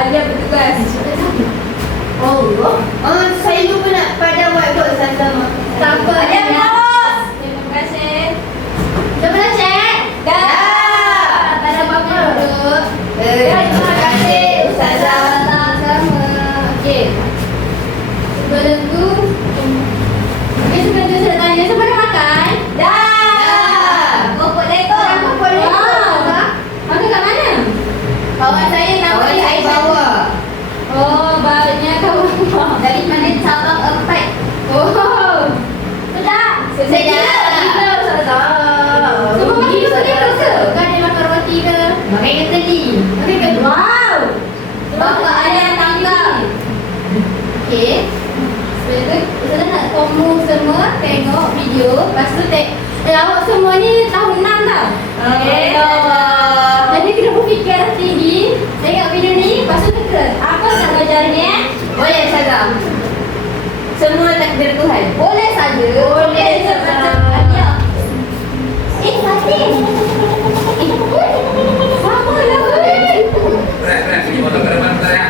Alia bertugas. Oh, saya lupa nak pada whiteboard sama. Tak apa. Alia bos. Terima kasih. Dah pernah cek? Dah. Tak ada apa-apa duduk. Terima kasih Ustazah. Sama-sama. Okey. Sebelum tu, sebelum tu saya nak tanya, semua dah makan? Dah. Popok Lego. Popok Lego. Makan kat mana? Kawan saya nama dia Aisyah. Oh, banyak kawan. Dari mana cabang 4. Oh. Sedap. Sedap. Semua makan dulu ke ke? Kan dia makan roti ke? Makan ikan teli. Makan ikan. Wow. Bapak ada yang tangkap. Okey. Sebelum tu, saya nak kamu semua tengok video. Lepas tu awak semua ni tahun 6 tau. Okey. Jadi kena berfikir tinggi. Tengok video ni, lepas tu teka. Apa nak belajar ni Boleh Ustazah. Semua takdir Tuhan. Boleh saja. Boleh saja. saja. Fatih. Sama lah. Rek, pergi motor ke depan bentar ya.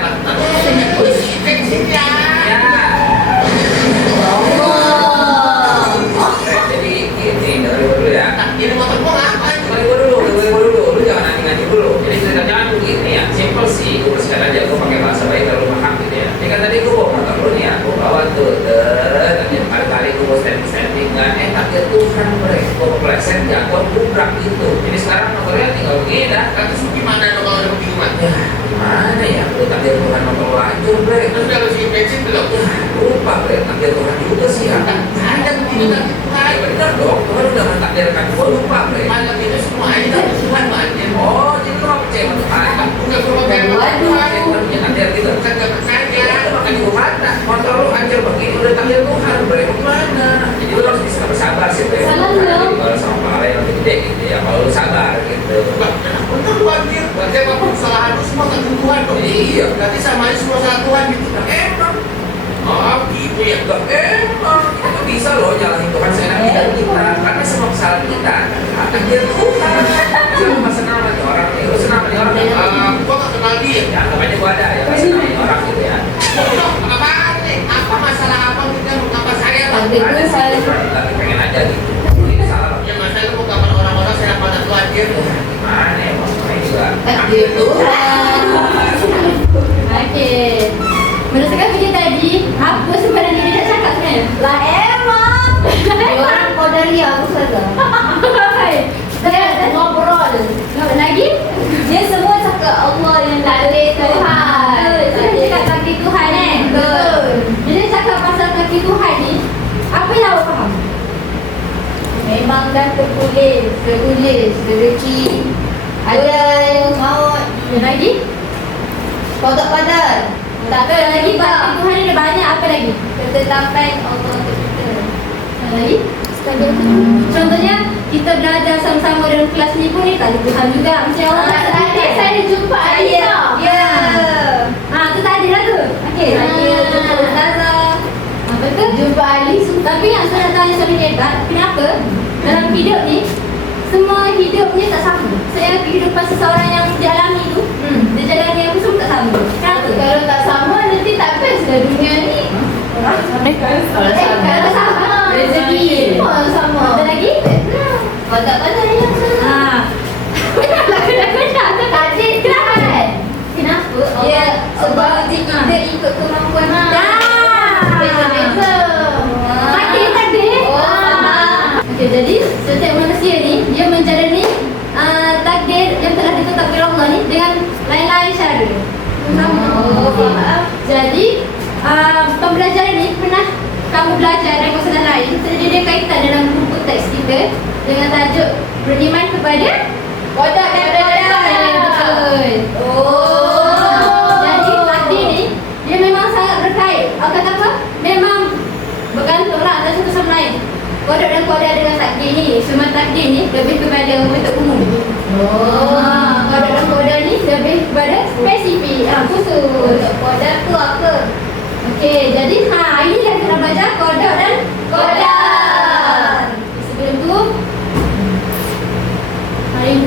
Rek, jadi gini, dengerin gua dulu ya. Ini motor gua ngapain? Dengerin gua dulu. Lu jangan nanti dulu. Jadi ceritanya tuh gini ya, simple sih. Gua bersihkan aja, gua pakai bahasa baik kalau lu paham gitu ya. Ini kan tadi gua bawa motor lu nih ya, gua bawa tuh. Tadi kali-kali gua standing kan, takdir Tuhan bre. Gua kepleset jatuh kubrak gitu. Jadi sekarang motornya tinggal begini dah. Terus gimana dong kalau udah begini mah? Ya, gimana ya? Lu takdir Tuhan motor lu hancur bre. Terus udah harus isi bensin belum? Lupa bre, takdir Tuhan juga sih ya. Ada begini nanti Tuhan. Bener dong, Tuhan udah mentakdirkan gua, lupa bre. Malam itu semua aja dari Tuhan banyak. Oh, jadi lu gak percaya sama Tuhan? Bukan cuma kayak Tuhan punya takdir gitu. Bukan dapat saja. Itu makanya gua kata, motor lu hancur begini udah takdir Tuhan bre, gimana? Jadi lu harus bisa bersabar sih bre. Salah lu. Kalau sama pahala yang lebih gede gitu ya, kalau lu sabar gitu. Betul banget. Berarti apa kesalahan lu semua tak Tuhan dong? Iya. Berarti sama aja semua salah Tuhan gitu. Emang, Oh gitu ya. enggak emang kita tuh bisa loh nyalahin Tuhan seenaknya kita, karena semua kesalahan kita takdir Tuhan. Jangan senang sama nih orang nih, lu senang sama nih orang nih. Gua gak kenal dia. Ya anggap aja gua ada ya, gak senang sama nih orang gitu ya. Apaan nih? Apa masalah apa kita mau kabar saya lah? Takdir Ada sih, Tuhan. tapi pengen aja gitu. Ini salah. Ya masa lu mau kabar orang-orang saya pada Tuhan gitu. Gimana ya, maksudnya juga Takdir Tuhan. Okey. Berdasarkan video tadi, apa sebenarnya dia nak cakap sebenarnya? Lah emang. Dia orang Qadariyah Ustazah. Saya ngobrol. Lagi? Dia semua cakap Allah yang takdir Tuhan. Saya cakap takdir Tuhan Betul. Bila cakap pasal takdir Tuhan ni, apa yang awak faham? Memang dah tertulis rezeki. Ada maut. Dan lagi? Kodok padan. Tak ada lagi. Takdir Tuhan ni ada banyak. Apa lagi? Ketetapan Allah kita. Dan lagi? Contohnya, kita belajar sama-sama dalam kelas ni pun ni takdir Tuhan juga. Mesti Allah tak ada. Saya jumpa Alia. Ya. Tu tadi lah tu. Okey. Saya jumpa Ustazah. Betul? Jumpa Ali. Tapi yang saya nak tanya soalan hebat, kenapa dalam hidup ni semua hidupnya tak sama? Saya kehidupan seseorang yang dialami tu, dia jalani apa semua tak sama. Kenapa? Kalau tak sama nanti tak best lah dunia ni. Kalau sama rezeki semua sama. Ada lagi? Kodok padan yang sama. Takdir Tuhan. Kenapa? Ya, sebab kita ikut kemampuan kita. Beza-beza. Takdir. Okey, jadi setiap manusia ni dia menjalani takdir yang telah ditetapkan oleh Allah ni dengan lain-lain cara. Faham. Jadi pembelajaran ni pernah kamu belajar dalam kawasan lain, jadi dia kaitan dalam buku teks kita dengan tajuk beriman kepada Kodok dan padan. Betul. Jadi takdir ni dia memang sangat berkait. Apa kata apa? Memang bergantunglah antara satu sama lain. Kodok dan kodok dengan takdir ni. Semua takdir ni lebih kepada bentuk umum. Kodok dan kodok ni lebih kepada spesifik, khusus. Kodok tu apa? Okey, jadi ini yang kita belajar kodok dan kodok. Sebelum tu hari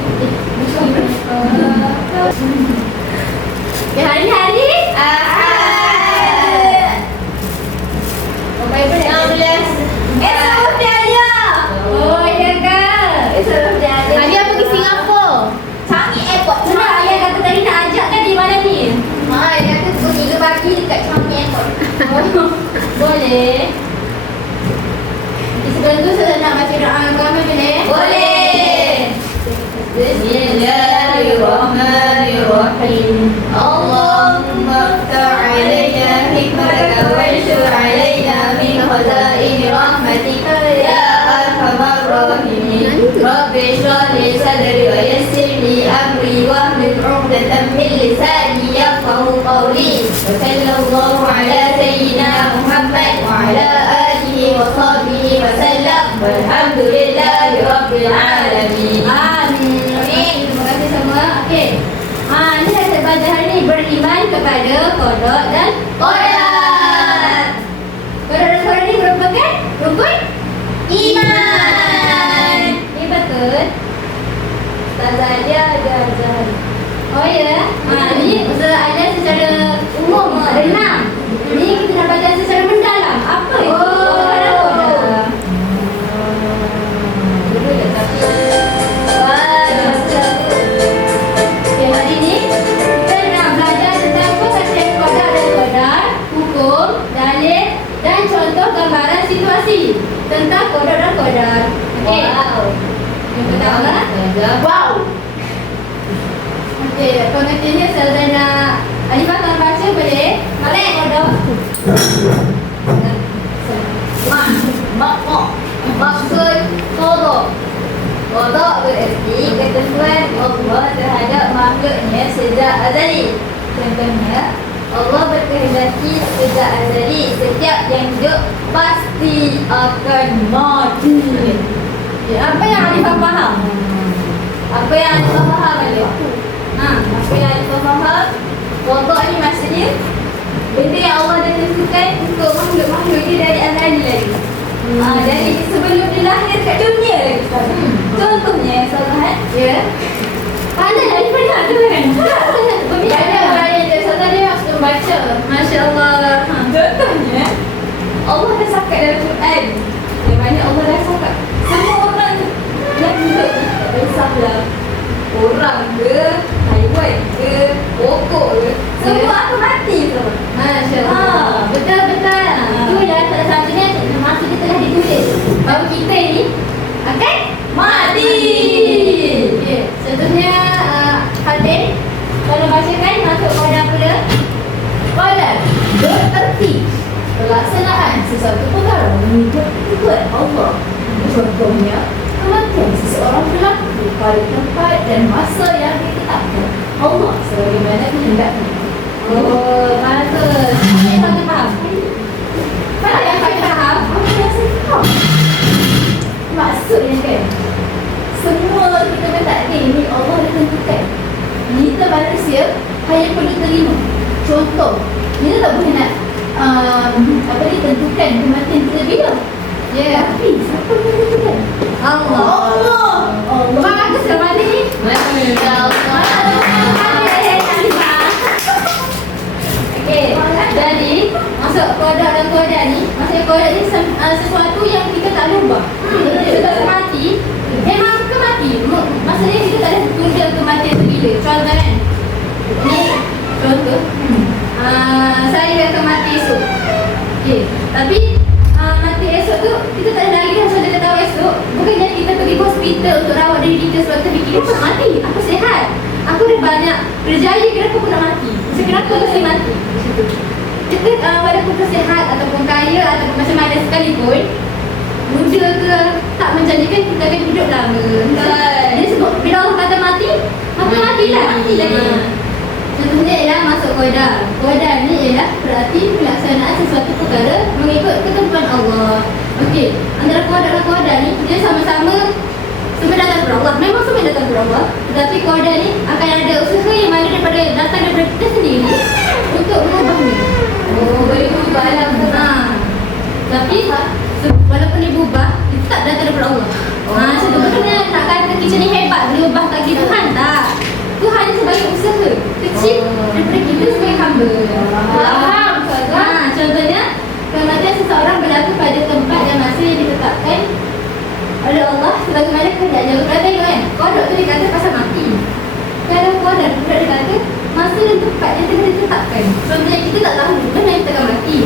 Boleh. Sebelum tu saya nak baca doa agama boleh? Boleh. Bismillahirrahmanirrahim. Allahumma aftah alaina hikmataka wanshur alaina min khazaini rahmatika ya arhamar rahimin. Rabbi shrah li sadri wa yassir li amri wahlul 'uqdatam min lisani yafqahu qawli. Wa sallallahu ala sayyidina Muhammad wa ala alihi wa sahbihi wa sallam. Walhamdulillahi rabbil alamin. Amin. Terima kasih semua. Okey. Ini saya baca hari ni beriman kepada kodok dan Kodat. kodok dan kodok ni merupakan rukun Iman. Ini betul. Ustazah dia ada ajar. Oh ya. Ini Ustazah ada secara umum ada 6. Ini kita nak baca secara mendalam. Apa itu kodok dan kodok? Dulu dah tapi. Okey, hari ni kita nak belajar tentang konsep kodok dan kodok, hukum, dalil dan contoh gambaran situasi tentang kodok dan kodok. Okey. Wow. Yang pertama, Wow. okey, pengertiannya saya nak Alifah tuan baca boleh? Boleh. Kodok. Maksud kodok. Kodok bererti ketentuan Allah terhadap makhluknya sejak azali. Contohnya, Allah berkehendaki sejak azali setiap yang hidup pasti akan mati. Okey, apa yang Alifah faham? Apa yang Alifah faham Alif? Apa yang Alifah faham? Kodok ni maksudnya benda yang Allah dah tentukan untuk makhluk-makhluk dia dari azali lagi. Dari sebelum dia lahir kat dunia lagi. Contohnya Ustazah, Ya. Pandai Alifah nak tu kan? Ada orang yang dia Ustazah dia langsung baca. Masya Allah. contohnya Allah dah cakap dalam Quran. Yang mana Allah dah cakap semua orang yang hidup ni tak kisahlah orang ke, haiwan ke, pokok ke, semua akan mati semua. Masya Allah. Betul-betul. Itu yang salah satunya masa dia telah ditulis bahawa kita ni akan Mati. Okay. Contohnya Khalid, kalau bacakan masuk pada pula. Kodat bererti pelaksanaan sesuatu perkara mengikut ketentuan Allah. Contohnya, kematian seseorang berlaku pada tempat dan masa yang ditetapkan Allah sebagaimana kehendaknya. Oh, bagus. Ini saya faham. Mana yang saya faham? Apa yang saya faham? Maksudnya kan, semua kita bertakdir ni Allah dah tentukan. Kita manusia hanya perlu terima. Contoh, kita tak boleh nak tentukan kematian kita bila. Ya. Tapi siapa yang tentukan? Allah. Allah. Bagus ke mana ni? Okey, jadi masuk kodok dan kodok ni, maksudnya kodok ni sesuatu yang kita tak lupa. Kita mati, memang ke mati. Maksudnya kita tak ada tunda kematian tu bila. Contoh kan, ni contoh, saya akan mati esok. Okey, tapi mati esok tu kita tak ada lagi dah sudah kita tahu esok. Bukannya kita pergi ke hospital untuk rawat diri kita sebab kita fikir aku nak mati, aku sihat, aku dah banyak berjaya, kenapa aku nak mati? Macam kenapa aku mesti mati? Kita walaupun sihat ataupun kaya ataupun macam mana sekalipun, muda ke tak menjanjikan kita akan hidup lama. Jadi sebab bila Allah kata mati, maka matilah. Mati lagi. Contohnya ialah masuk kodar. Kodar ni ialah berarti pelaksanaan sesuatu perkara mengikut ketentuan Allah. Okey, antara kodar dan kodar ni dia sama-sama semua datang daripada Allah. Memang semua datang daripada Allah. Tetapi kodar ni akan ada usaha yang mana datang daripada kita sendiri untuk mengubahnya. Oh, boleh berubah lah. Tapi walaupun dia berubah, itu tak datang daripada Allah. Sebenarnya nak kata kita ni hebat boleh ubah kaki Tuhan, tak. Itu hanya sebagai usaha kecil daripada kita sebagai hamba. Faham? Contohnya, kematian seseorang berlaku pada tempat dan masa yang ditetapkan oleh Allah sebagaimana kehendaknya. Kalau tengok kan, kodok tu dia kata pasal mati. Kalau kodok dia kata masa dan tempat yang telah ditetapkan. Contohnya kita tak tahu mana kita akan mati.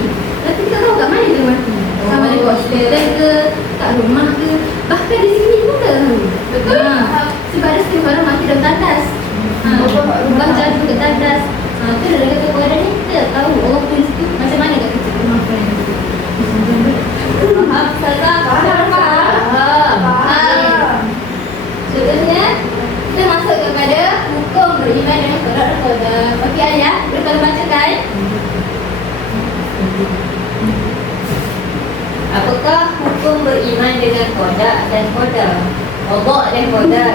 pun beriman dengan qada dan qadar. Qada dan qadar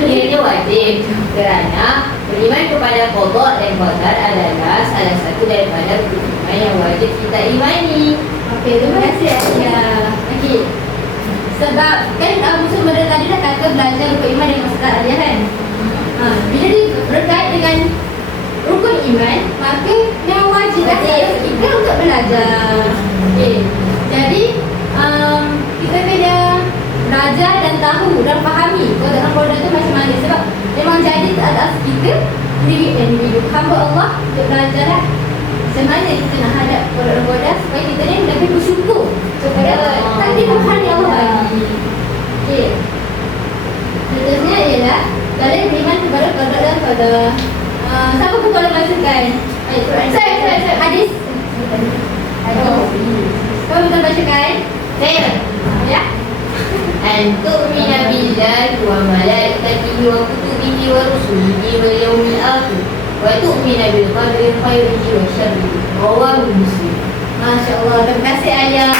ianya wajib kerana beriman kepada qada dan qadar adalah salah satu daripada rukun iman yang wajib kita imani. Okey, terima kasih Alia. Okey. Sebab kan Musa Mada tadi dah kata belajar rukun iman dengan Ustaz Alia kan. Bila dia berkait dengan rukun iman, maka yang wajib kita untuk belajar. Okey. Jadi kita kena belajar dan tahu dan fahami kodrat-kodrat itu macam mana. Sebab memang jadi atas kita individu hamba Allah untuk belajar lah macam mana kita nak hadap kodrat-kodrat supaya kita ni lebih bersyukur kepada takdir Tuhan yang Allah bagi. Okey. Seterusnya ialah dalam beriman kepada kodrat dan qadar. Siapa pun tolong bacakan ayat Quran. Saya hadis. Kau betul bacakan? Saya Ya. an tu'mina billahi wa malaikatihi wa kutubihi wa rusulihi wal yawmil akhir wa tu'mina bil qadri khairihi wa syarrihi. Rawahu Muslim. Masya-Allah. Terima kasih Ayah.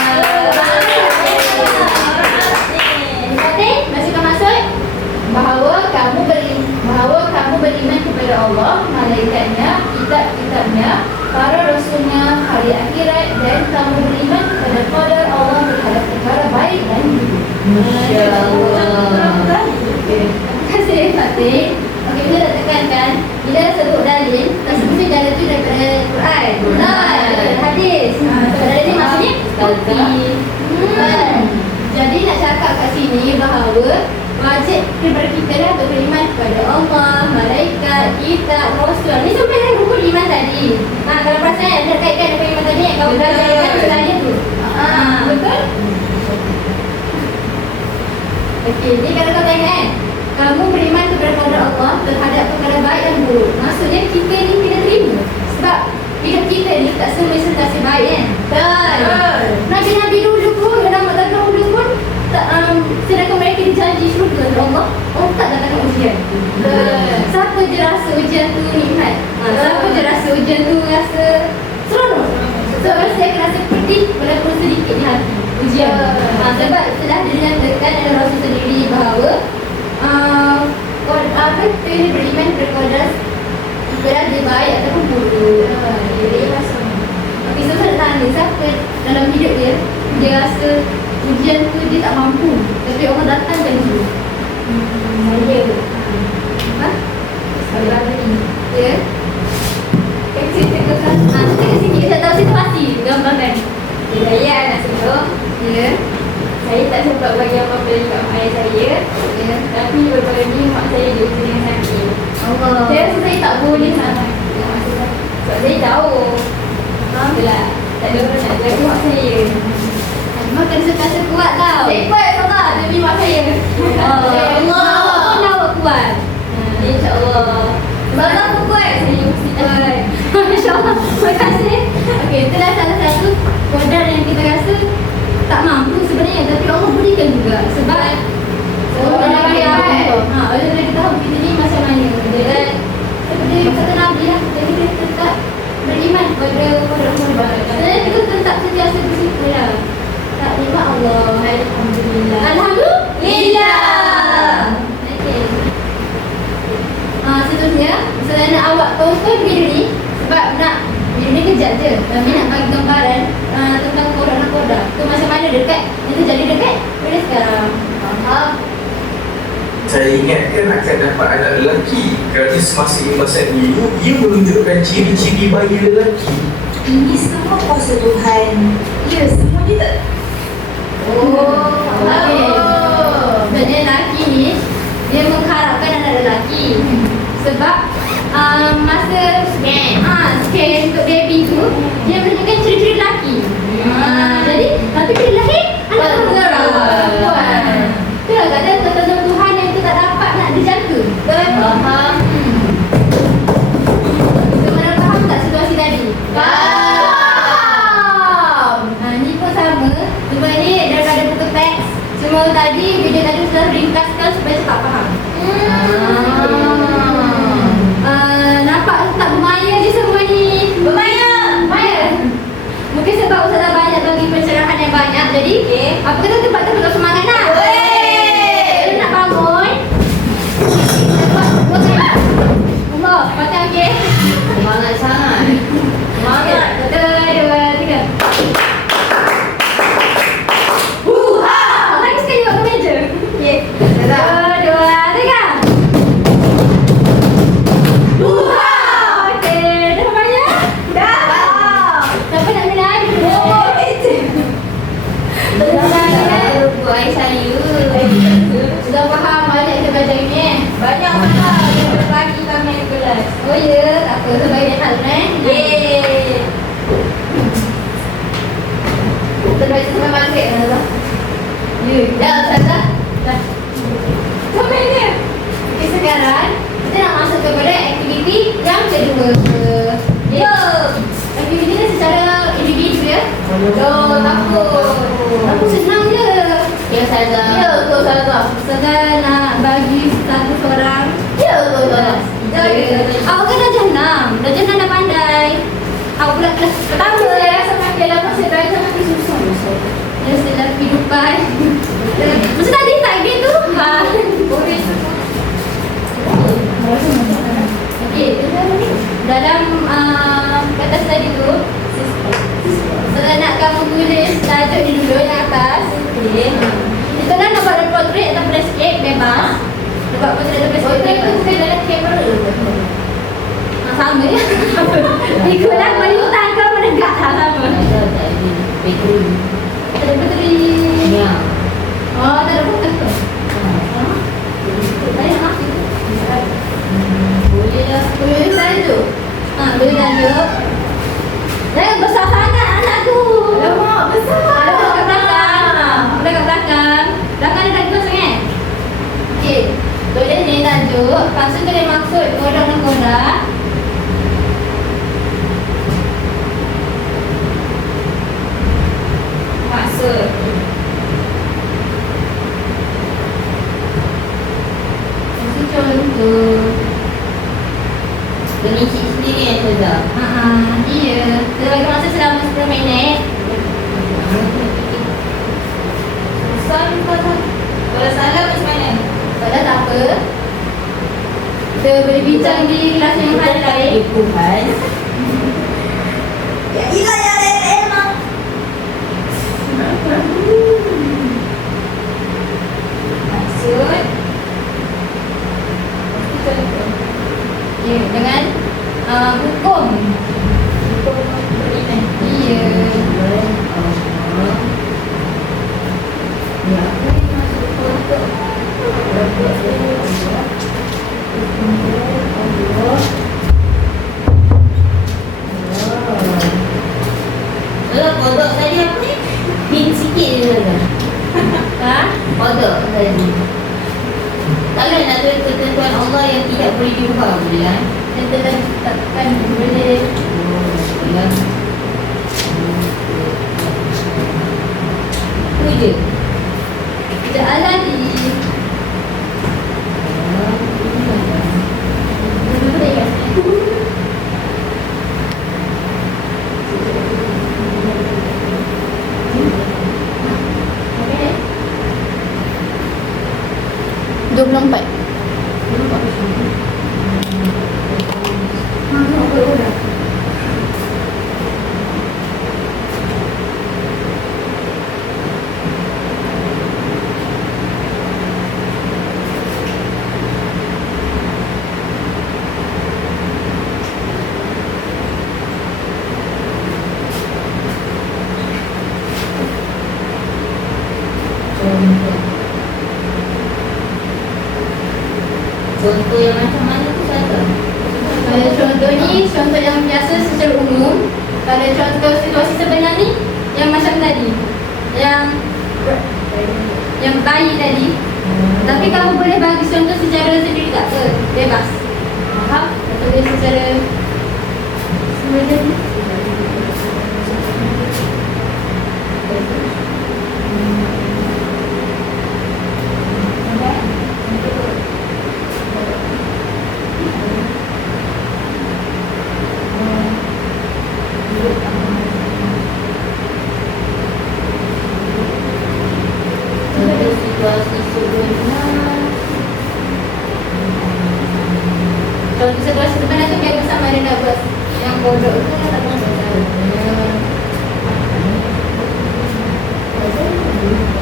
Penting masih maksud bahawa kamu beriman kepada Allah, malaikatnya, kitab-kitabnya, para rasulnya, hari akhirat, dan kamu beriman kepada qadar Allah terhadap perkara baik dan buruk. Masya-Allah. Terima kasih Fatih. Okey, kita dah tekankan bila sebut dalil, tak sebut dalil tu daripada Quran. Daripada hadis. Dalil ni maksudnya bukti. Jadi nak cakap kat sini bahawa wajib kepada kita lah untuk beriman kepada Allah, malaikat, kitab, rasul. Ni semua dah rukun iman tadi. Kalau perasaan yang terkaitkan dengan iman tadi yang kau belajar kan sebenarnya tu. Betul? Okey, ni kalau kau tengok kan, kamu beriman kepada qadar Allah terhadap perkara baik dan buruk. Maksudnya kita ni kena terima. Sebab hidup kita ni tak semua sentiasa baik kan. Betul. Nabi-nabi dulu pun, ulama terdahulu pun sedangkan mereka dijanji syurga oleh Allah, Allah tak datangkan ujian. Siapa je rasa ujian tu nikmat? Siapa je rasa ujian tu rasa seronok? Sebab rasa akan rasa pedih walaupun sedikit di hati ujian. Sebab telah dinyatakan oleh Rasul sendiri bahawa kita beriman kepada qadar dia baik ataupun buruk. Dia rasa. Okey, so saya tanya siapa dalam hidup dia rasa ujian tu dia tak mampu, tapi Allah datangkan dia. Saya. Saya ni. Ya. Kecil kita kan. Kita kat sini kita tahu situasi gambarkan. Saya anak sulung. Ya. Saya tak sempat bagi apa-apa dekat mak ayah saya. Ya. Tapi baru-baru ni mak saya diuji dengan sakit. Allah. Saya rasa saya tak boleh sangat. Sebab saya tahu. Itulah. Tak ada orang nak jaga mak saya. Mak kena sekasa kuat tau. Saya kuat sabar demi mak saya. Allah. Allah awak kuat. InsyaAllah. Sebab aku kuat, saya mesti kuat. Masya-Allah. Terima kasih. Okey, itulah salah satu qadar yang kita rasa tak mampu sebenarnya, tapi Allah berikan juga sebab Allah dah bagi Allah. Oleh kerana kita tahu kita ni macam mana. Dan seperti kata Nabi lah, kita tetap beriman kepada Allah. Dan kita tetap sentiasa bersyukur lah. Tak nikmat Allah. Alhamdulillah. Alhamdulillah. Okey. Seterusnya, selain nak awak tonton video ni, sebab nak video ni kejap je, tapi nak bagi gambaran tentang kodar-kodar tu macam mana dekat, itu jadi dekat boleh sekarang. Faham? Saya ingatkan akan dapat anak lelaki kerana semasa imbasan dulu ia menunjukkan ciri-ciri bayi lelaki. Ini semua kuasa Tuhan. Ya, semua dia tak. Okey. Dan lelaki ni dia mengharapkan anak lelaki. Sebab masa scan untuk baby tu dia menunjukkan ciri-ciri lelaki. Jadi tapi bila lahir anak perempuan. Itulah kata ketentuan Tuhan yang kita tak dapat nak dijaga. Faham? Kita faham tak situasi tadi? Faham. Ni pun sama. Cuma ni daripada buku teks. Semua tadi video tadi sudah ringkaskan supaya cepat faham. tak apa. Sebagai hal Yeay. Terbaik sampai maghrib kan Ustazah? Ya. Dah Ustazah? Dah. Sampai dia. Okey, sekarang kita nak masuk kepada aktiviti yang kedua. Ya. Aktiviti ni secara individu ya. Aku senang je. Ya, Ustazah. Ya, betul Ustazah. Ustazah nak bagi satu seorang. Ya, betul Ustazah. Awak kan darjah 6 dah pandai. Awak pula kelas pertama. Saya rasa makin lama saya belajar makin susah. Ya, setelah kehidupan. Masa tadi tak gitu. Boleh semua. Okey, dalam kata tadi tu, saya nak kamu tulis tajuk ni dulu yang atas. Okey. Kita dah nak buat portrait atau landscape bebas. Buat portrait atau landscape Portrait tu bukan dalam kamera ke? sama ya. Ikutlah melintang ke menegak sama. Tak ada background. Tak ada bateri. Ya. Oh, tak ada fokus tu. Banyak masuk. Boleh lah. Boleh tajuk. Boleh tajuk. Jangan besar sangat anak tu. Alamak, besar. Ada kat belakang. Ada kat belakang. Belakang ada tajuk sangat. Okey. Boleh ni tajuk. Lepas tu boleh maksud kodak-kodak. Maksud. Contoh. Penincik sendiri yang Ustazah. Iya. Kita bagi masa selama 10 minit. Kalau salah macam mana? Kalau tak apa, kita boleh bincang di kelas yang lain. Tuhan. Ya ilah ya emang. Maksud. Ya, dengan hukum. Iya. Ya, masuk pokok. Kodok tadi apa ni? Hint sikit je Ustazah. Ha? Kodok tadi. Kalau nak tulis ketentuan Allah yang tidak boleh diubah, boleh lah. Kita dah tetapkan boleh. Ya. Itu je. Kita alami. Contoh yang macam mana tu Ustazah? Kalau contoh ni, contoh yang biasa secara umum. Kalau contoh situasi sebenar ni, yang macam tadi, yang bayi tadi. Tapi kamu boleh bagi contoh secara sendiri tak ke? Bebas. Faham? Atau boleh secara sebenarnya ni? Situasi sebenar. Contoh situasi sebenar tu biar bersama ada nervous. Yang bodoh tu tak tahu.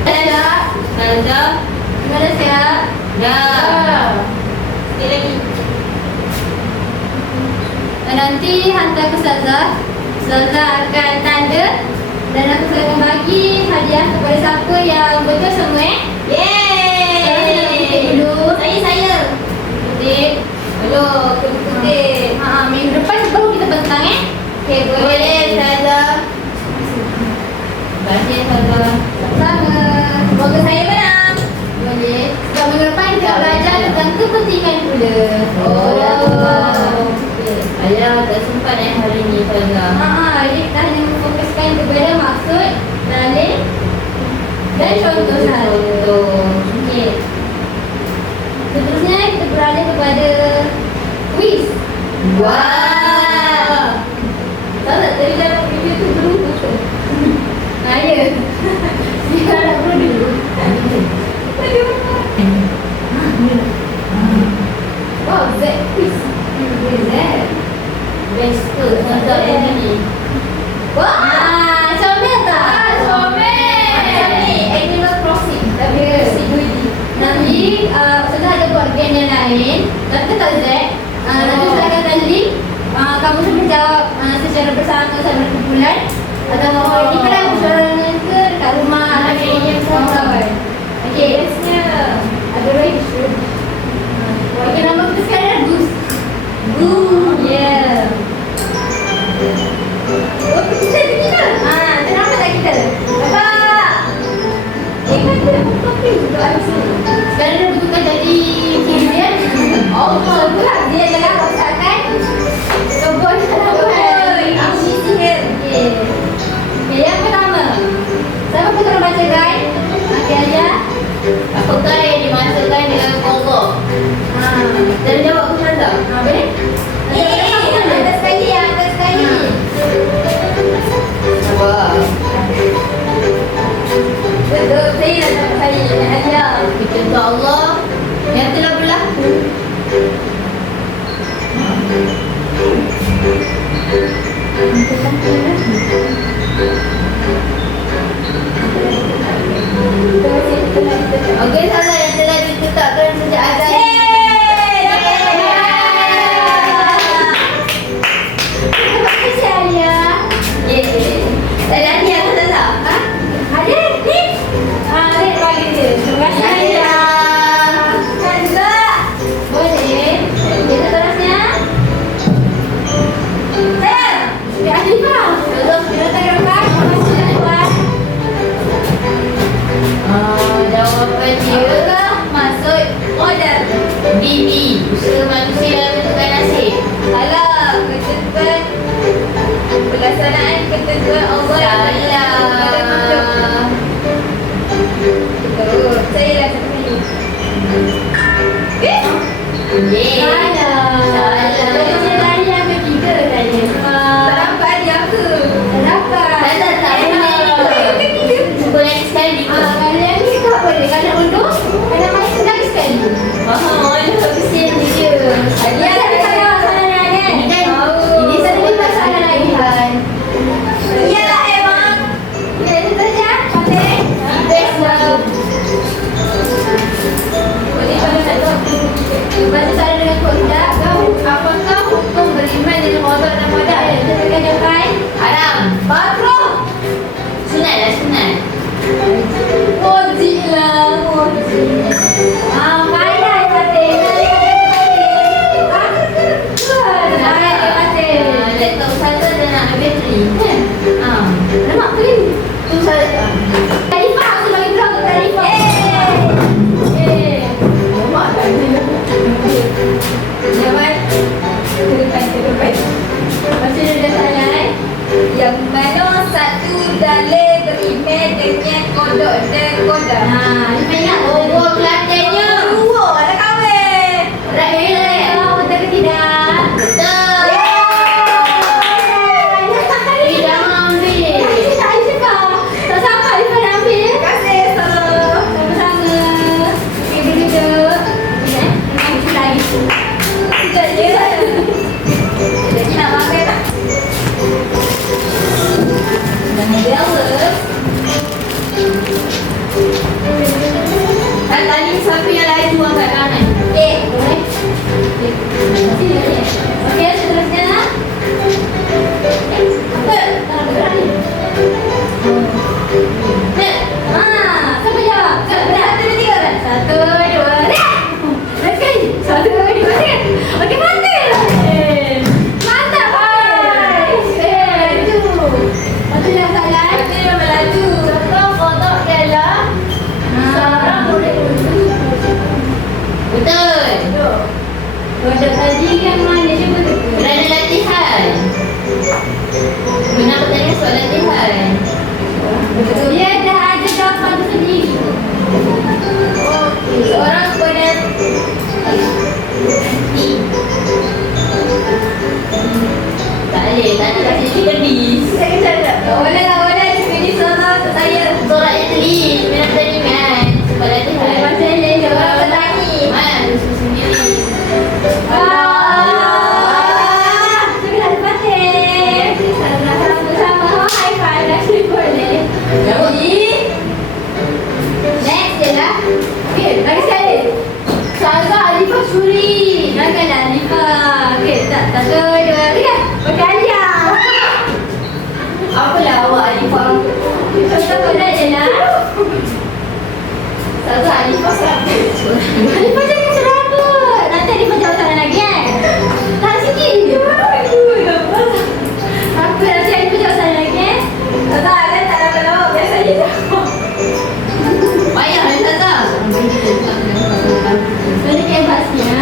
Ada. Ustazah. Gimana siap? Ya. Sikit lagi. Dan nanti hantar ke Ustazah. Ustazah akan tanda dan aku akan bagi hadiah kepada siapa yang betul semua. Sekarang kita nak ketik dulu. Saya. Ketik. Belum, kutip. Minggu depan baru kita bentang Okey, Boleh, Ustazah. Terima kasih, Ustazah. Sama. Semoga saya menang. Boleh. Sebab minggu depan kita belajar tentang kepentingan pula. Okey. Ayah tak sempat hari ni, Ustazah. Jadi kita hanya memfokuskan kepada maksud, dalil dan contoh sahaja. Okey. Seterusnya kita beralih kepada quiz. Wah. Tahu tak tadi dalam video tu belum betul. Ya. Dia nak dulu. Wow, Z quiz. Z. Best tu contoh ini. Wah, comel tak? Comel. Macam ni Animal Crossing. Tapi nanti sudah ada buat game yang lain. Nanti tak Z. Nanti saya akan link. Kamu boleh jawab secara bersama sama kumpulan atau di mana bersorangan ke dekat rumah atau di kawan-kawan. Okey, bestnya ada range. Okey, nama kita sekarang Goose. Goose. Yeah. Oh, kita ada kita. Kenapa tak kita? Bapak. Kita kopi untuk habis ni. Sekarang dia bertukar jadi cirian. Oh, pula dia jangan rosakan. Kebun Aksi sihir. Okey, yang pertama. Siapa pun tolong baca guide. Okey, Alia. Apakah yang dimasukkan dengan kelompok? Dan jawab aku Ustazah. Boleh? Atas sekali, atas sekali. Wah. Betul, saya dah dapat sekali. Alia. Kita untuk Allah yang telah berlaku. Okey, Ustazah yang telah ditetapkan sejak azal. Terima kasih, Alia. Dan ni yang Ustazah. Ada ni? Red bagi dia. Terima kasih, Alia. Boleh. Okey, seterusnya. Ya, Alifah. Betul, kita tengokkan. Terima kasih, Tuan. Jawapan dia Maksud order. Bibi, usaha manusia dalam menentukan nasib. Alah, ketentuan pelaksanaan ketentuan Allah yang Salah. betul. Saya dah satu kali. Salah. Saya lari yang ketiga tadi. Tak dapat dia ke? Tak dapat. Tak boleh. Cuba lagi sekali. Kalau yang ni tak boleh. Kalau undur, kena masuk lagi sekali. Mahal, kesian dia. Dia tak ada masalah kan? Ini kan Ini satu masalah lagi kan? Iyalah emang. Boleh, tadi kasi kita bis. Boleh cuma ni suara saya. Sorak yang tulis, minat tadi kan. Sebab dah tu kan. Macam ni orang petani. Mana susu sendiri. Terima kasih. Sama-sama high five dah boleh. Jadi, Next je lah. Okay, lagi sekali. Saza Alifah Suri. Jangan Alifah. Okay, tak. Satu, dua, tiga. Okey, Alia. apalah awak Alifah? Kita boleh je lah. Saza Alifah serabut. Alifah jangan serabut. Nanti Alifah jawab soalan lagi kan? Tahan sikit je. Aku nanti Alifah jawab soalan lagi kan? Saza, kan tak dapat jawab. Biasanya jawab. Payah kan Saza? Boleh kebasnya.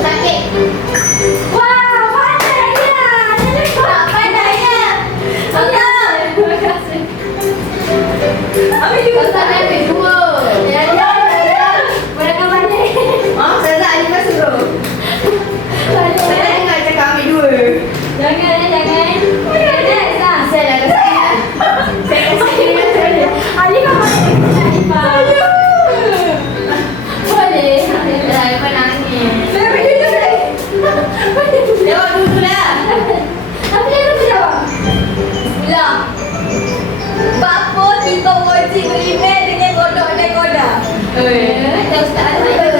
Sakit. Wah, pandainya. Tak pandainya. Saza. Terima kasih. Ambil juga Saza dah ambil dua. Ya. Boleh kau balik. Saza Alifah suruh. Saya dengar cakap ambil dua. Jangan. Next lah. Saya dah kasi. Saya kasi dengan saya. Alifah boleh. Alifah. Boleh. Dah Alifah nangis. Saya boleh juga. Jawab dulu lah. Apa yang aku jawab? Bilang. Bapa kita wajib beriman dengan kodok. Ada Ustaz Azhar.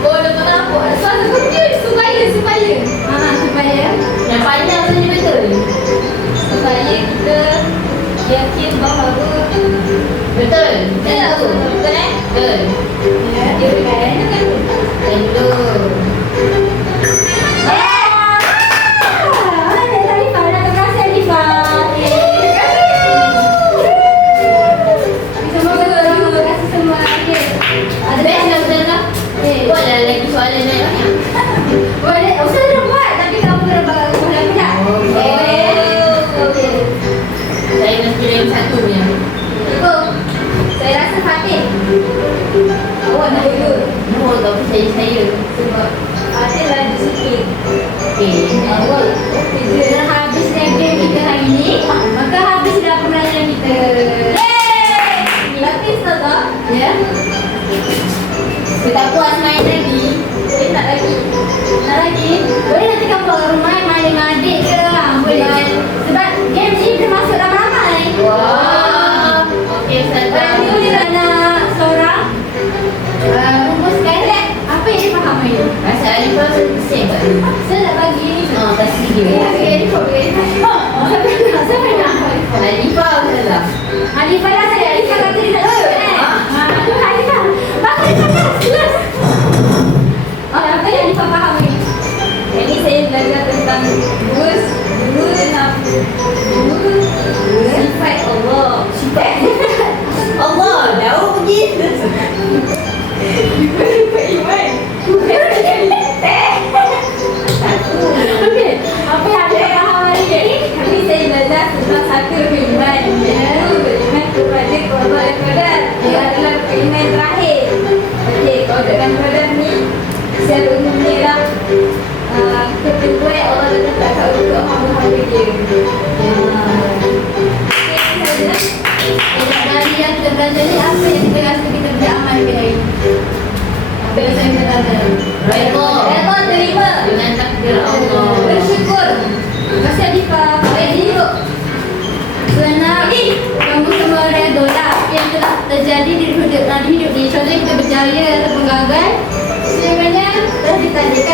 Kodok tu apa? Suatu benda supaya. Supaya Yang panjang tu ni betul. supaya kita yakin bahawa Betul. betul Betul eh? Betul. ya dia berkaitan dengan Betul. Best lah Saza. Buatlah lagi soalan lain banyak. Saya nak pilih yang satu punya. Oh, tak percaya saya. Sebab ada lagi sikit. Okey. Awal kita habis game kita hari ni, maka habislah pembelajaran kita. Tapi Ustazah, ya, Kita tak puas main lagi. nak lagi. Boleh nanti kamu bawa rumah main dengan adik ke? Boleh. Sebab game ni termasuk ramai-ramai. Wah. Okey Saza. Nanti boleh nak seorang rumuskan apa yang dia faham hari ni. Rasa Alifah pusing kat dulu. Saya nak bagi ni. Kasih dia. Siapa nak? Alifah Saza. Alifah dah saya Alifah kata dia nak shoot tu Alifah. Bagus Alifah. Serius. Apa yang Alifah faham ni? Ini saya belajar tentang dua sifat Allah. Sifat Allah. Jauh pergi. Iman. Satu. Okey. Apa yang Alifah faham hari ni? Kami saya belajar tentang satu beriman. Beriman kepada Allah dan Qadar. Ia adalah beriman terakhir. Okey, Qadar dan Qadar ni secara umumnya lah ketentuan Allah letakkan untuk hamba-hamba dia. Dari yang kita belajar ni, apa yang kita rasa kita boleh amalkan hari ni? Apa yang saya belajar? Redha terima dengan takdir Allah. Bersyukur. Terima kasih Alifah. Baik hidup. Senang kamu semua redha lah apa yang telah terjadi di hidup ni. Contohnya kita berjaya ataupun gagal, sebenarnya telah ditakdirkan